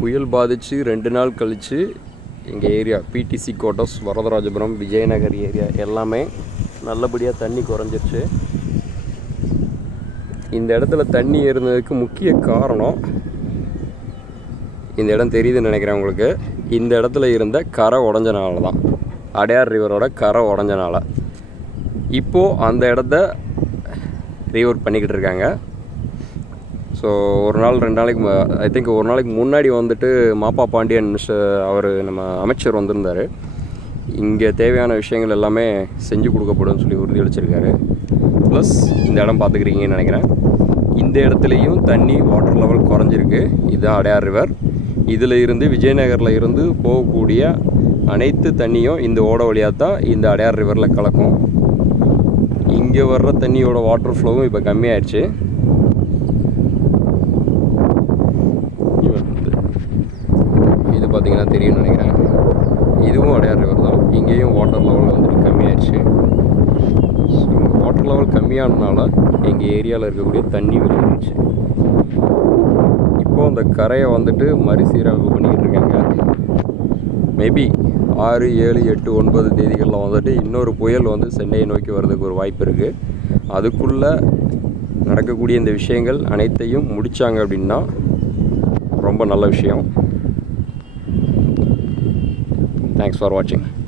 புயல் பாதித்து 2 நாள் கழித்து எங்கள் area PTC quarters, Varadharajapuram, Vijayanagar area எல்லாமே நல்லபடியாக தண்ணி குறைஞ்சிருச்சு. இந்த இடத்துல தண்ணி ஏறுனதுக்கு முக்கிய காரணம், இந்த இடம் தெரியுதுன்னு நினைக்கிறேன் உங்களுக்கு, இந்த இடத்துல இருந்த கரை உடஞ்சனால தான். அடையார் ரிவரோட கரை உடஞ்சனால இப்போது அந்த இடத்த ரீவொர்க் பண்ணிக்கிட்டு இருக்காங்க. ஸோ ஒரு நாள் 2 நாளைக்கு ஐ திங்க் ஒரு நாளைக்கு முன்னாடி வந்துட்டு மாப்பா பாண்டியன் அவர் நம்ம அமைச்சர் வந்திருந்தார். இங்கே தேவையான விஷயங்கள் எல்லாமே செஞ்சு கொடுக்கப்படும் சொல்லி உறுதியளிச்சிருக்காரு. ப்ளஸ் இந்த இடம் பார்த்துக்கிறீங்கன்னு நினைக்கிறேன். இந்த இடத்துலையும் தண்ணி வாட்டர் லெவல் குறைஞ்சிருக்கு. இதுதான் அடையார் ரிவர். இதில் இருந்து விஜயநகரில் இருந்து போகக்கூடிய அனைத்து தண்ணியும் இந்த ஓட வழியாக தான் இந்த அடையார் ரிவரில் கலக்கும். இங்கே வர்ற தண்ணியோட வாட்டர் ஃப்ளோவும் இப்போ கம்மியாயிடுச்சு. இது பார்த்திங்கன்னா தெரியும்னு நினைக்கிறேன். இதுவும் அடையார் ரிவர் தான். இங்கேயும் வாட்டர் லெவல் வந்துட்டு கம்மியாயிடுச்சு. ஸோ வாட்டர் லெவல் கம்மியானதுனால எங்கள் ஏரியாவில் இருக்கக்கூடிய தண்ணி வெளியிடுச்சு. இப்போது அந்த கரையை வந்துட்டு மறுசீரமைப்பு பண்ணிக்கிட்டு இருக்காங்க. மேபி 6, 7, 8, 9 தேதிகளில் வந்துட்டு இன்னொரு புயல் வந்து சென்னையை நோக்கி வர்றதுக்கு ஒரு வாய்ப்பு இருக்குது. அதுக்குள்ளே நடக்கக்கூடிய இந்த விஷயங்கள் அனைத்தையும் முடித்தாங்க அப்படின்னா ரொம்ப நல்ல விஷயம். தேங்க்ஸ் ஃபார் வாட்சிங்.